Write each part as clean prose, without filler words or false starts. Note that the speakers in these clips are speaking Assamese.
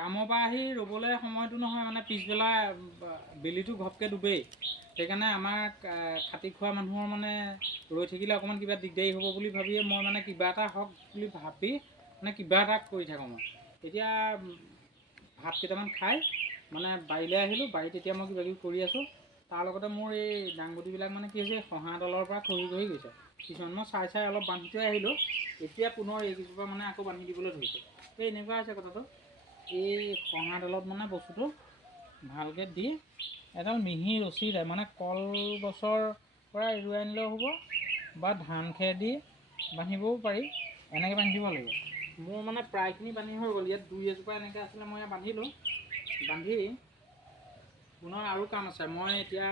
কামৰ পৰা আহি ৰ'বলৈ সময়টো নহয়, মানে পিছবেলা বেলিটো ঘপকৈ ডুবেই। সেইকাৰণে আমাৰ খাটি খোৱা মানুহৰ মানে ৰৈ থাকিলে অকণমান কিবা দিগদাৰী হ'ব বুলি ভাবিয়ে মই মানে কিবা এটা হওক বুলি ভাবি মানে কিবা এটা কৰি থাকোঁ মই। এতিয়া ভাত কেইটামান খাই মানে বাৰীলৈ আহিলোঁ। বাৰীত এতিয়া মই কিবা কিবি কৰি আছোঁ। তাৰ লগতে মোৰ এই দাংবডিবিলাক মানে কি হৈছে, শহা তলৰ পৰা খহি গৈছে কিছুমান। মই চাই অলপ বান্ধি থৈ আহিলোঁ। এতিয়া পুনৰ এইকেইজোপা মানে আকৌ বান্ধি দিবলৈ ধৰিছোঁ। এই এনেকুৱা হৈছে কথাটো, এই শহা তলত মানে বস্তুটো ভালকৈ দি এডাল মিহি ৰছীৰে মানে কলগছৰ পৰা এৰুৱাই আনিলেও হ'ব বা ধান খেৰ দি বান্ধিবও পাৰি, এনেকৈ বান্ধিব লাগিব। মোৰ মানে প্ৰায়খিনি বান্ধি হৈ গ'ল। ইয়াত দুই এজোপা এনেকৈ আছিলে, মই ইয়াত বান্ধিলোঁ। বান্ধি পুনৰ আৰু কাম আছে। মই এতিয়া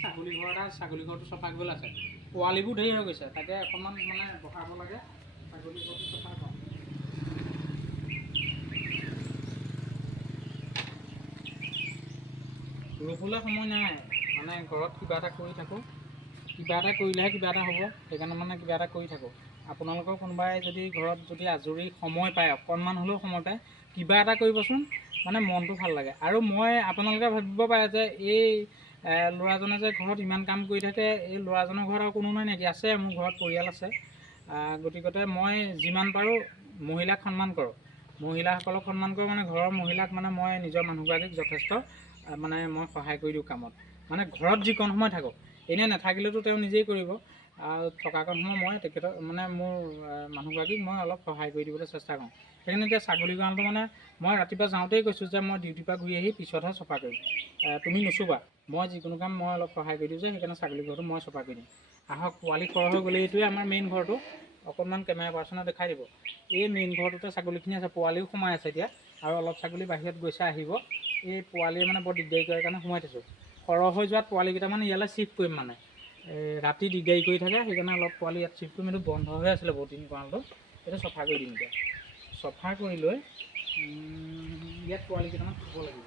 ছাগলী ঘৰ এটা, ছাগলী ঘৰটো চফা কৰিবলৈ আছে। পোৱালিবোৰ ধেৰ হৈ গৈছে, তাকে অকণমান মানে বহাব লাগে। ছাগলী ঘৰটো চফা কৰোঁ। ৰ'বলৈ সময় নাই, মানে ঘৰত কিবা এটা কৰি থাকোঁ। কিবা এটা কৰিলেহে কিবা এটা হ'ব, সেইকাৰণে মানে কিবা এটা কৰি থাকোঁ। আপোনালোকৰ কোনোবাই যদি ঘৰত যদি আজৰি সময় পায়, অকণমান হ'লেও সময় পায়, কিবা এটা কৰিবচোন, মানে মনটো ভাল লাগে। আৰু মই আপোনালোকে ভাবিব পাৰে যে এই ল'ৰাজনে যে ঘৰত ইমান কাম কৰি থাকে, এই ল'ৰাজনৰ ঘৰত আৰু কোনো নাই নেকি? আছে, মোৰ ঘৰত পৰিয়াল আছে। গতিকতে মই যিমান পাৰোঁ মহিলাক সন্মান কৰোঁ। মহিলাসকলক সন্মান কৰোঁ মানে ঘৰৰ মহিলাক মানে মই নিজৰ মানুহগৰাকীক যথেষ্ট মানে মই সহায় কৰি দিওঁ কামত। মানে ঘৰত যিকণ সময় থাকক, এনেই নাথাকিলেতো তেওঁ নিজেই কৰিব। থকাকণ সময় মই তেখেতক মানে মোৰ মানুহগৰাকীক মই অলপ সহায় কৰি দিবলৈ চেষ্টা কৰোঁ। সেইকাৰণে এতিয়া ছাগলী গঁৰালটো মানে মই ৰাতিপুৱা যাওঁতেই কৈছোঁ যে মই ডিউটিৰ পৰা ঘূৰি আহি পিছতহে চফা কৰিম, তুমি নুচুবা। মই যিকোনো কাম মই অলপ সহায় কৰি দিওঁ যে, সেইকাৰণে ছাগলী ঘৰটো মই চফা কৰি দিম। আহক, পোৱালি সৰহ হৈ গ'লে এইটোৱে আমাৰ মেইন ঘৰটো। অকণমান কেমেৰা পাৰ্চনে দেখাই দিব। এই মেইন ঘৰটোতে ছাগলীখিনি আছে, পোৱালিও সোমাই আছে এতিয়া, আৰু অলপ ছাগলী বাহিৰত গৈছে, আহিব। এই পোৱালীয়ে মানে বৰ দিগদাৰী কৰে কাৰণে সোমাই থৈছোঁ। সৰহ হৈ যোৱাত পোৱালীকেইটামান ইয়ালৈ চিফ্ট কৰিম মানে। ৰাতি দিগদাৰী কৰি থাকে, সেইকাৰণে অলপ পোৱালি ইয়াত চিফ্ট কৰিম। এইটো বন্ধ হৈ আছিলে বহুত দিন গঁৰালটো, এইটো চফা কৰি দিম এতিয়া। চফা কৰি লৈ ইয়াত পোৱালিকেইটামান থ'ব লাগিব।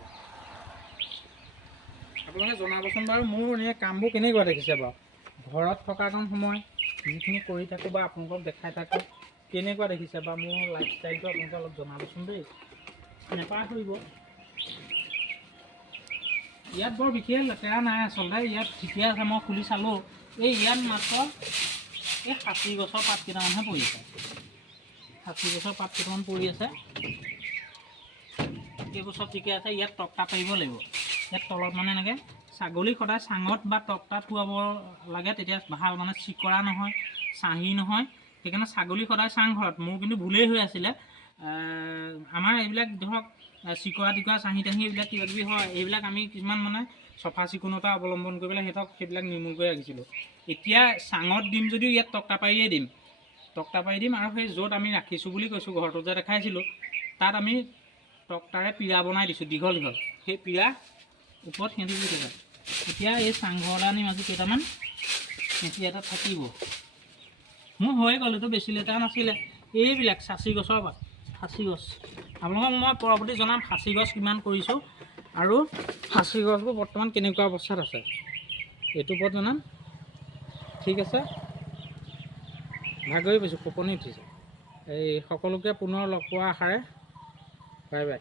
আপোনালোকে জনাবচোন বাৰু, মোৰ এনেই কামবোৰ কেনেকুৱা দেখিছে বাৰু? ঘৰত থকাকণ সময় যিখিনি কৰি থাকোঁ বা আপোনালোকক দেখাই থাকোঁ, কেনেকুৱা দেখিছে বা মোৰ লাইফষ্টাইলটো আপোনালোকে অলপ জনাবচোন দেই, নেপাৰ কৰিব। ইয়াত বৰ বিশেষ লেতেৰা নাই আচলতে, ইয়াত ঠিকে আছে। মই খুলি চালোঁ, ইয়াত মাত্ৰ এই সাঁচি গছৰ পাত কেইটামানহে পৰি আছে। সাঁচি গছৰ পাত কেইটামান পৰি আছে, এইবোৰ চব ঠিকে আছে। ইয়াত তক্তা পাৰিব লাগিব। ইয়াত তলত মানে এনেকৈ ছাগলীক সদায় চাঙত বা তক্তাত শুৱাব লাগে, তেতিয়া ভাল, মানে চিকৰা নহয়, চাহী নহয়। সেইকাৰণে ছাগলী সদায় চাংঘৰত। মোৰ কিন্তু ভুলেই হৈ আছিলে। আমাৰ এইবিলাক ধৰক চিকৰা টিকৰা চাহী তাহী এইবিলাক কিবা কিবি হয়, এইবিলাক আমি কিছুমান মানে চফা চিকুণতা অৱলম্বন কৰি পেলাই সিহঁতক সেইবিলাক নিৰ্মূল কৰি ৰাখিছিলোঁ। এতিয়া চাঙত দিম যদিও ইয়াত তক্তা পাৰিয়ে দিম, তক্তা পাৰি দিম। আৰু সেই য'ত আমি ৰাখিছোঁ বুলি কৈছোঁ, ঘৰটো যে দেখাইছিলোঁ, তাত আমি তক্তাৰে পীৰা বনাই দিছোঁ, দীঘল দীঘল। সেই পীৰা ওপৰত সিহঁতি দি থাকে। এতিয়া এই চাংঘৰলৈ আনিম আজি কেইটামান, সিহঁতি এটা থাকিব। মোৰ হৈ গ'ল, এইটো বেছি লেতেৰা নাছিলে। এইবিলাক সাঁচি গছৰ পাত, সাঁচি গছ। আপোনালোকক মই পৰৱৰ্তী জনাম সাঁচি গছ কিমান কৰিছোঁ আৰু সাঁচি গছবোৰ বৰ্তমান কেনেকুৱা অৱস্থাত আছে, এইটোৰ ওপৰত জনাম। ঠিক আছে, ভাগৰি পাইছোঁ, কঁপনি উঠিছে। এই সকলোকে পুনৰ লগ পোৱাৰ আশাৰে বাই বাই।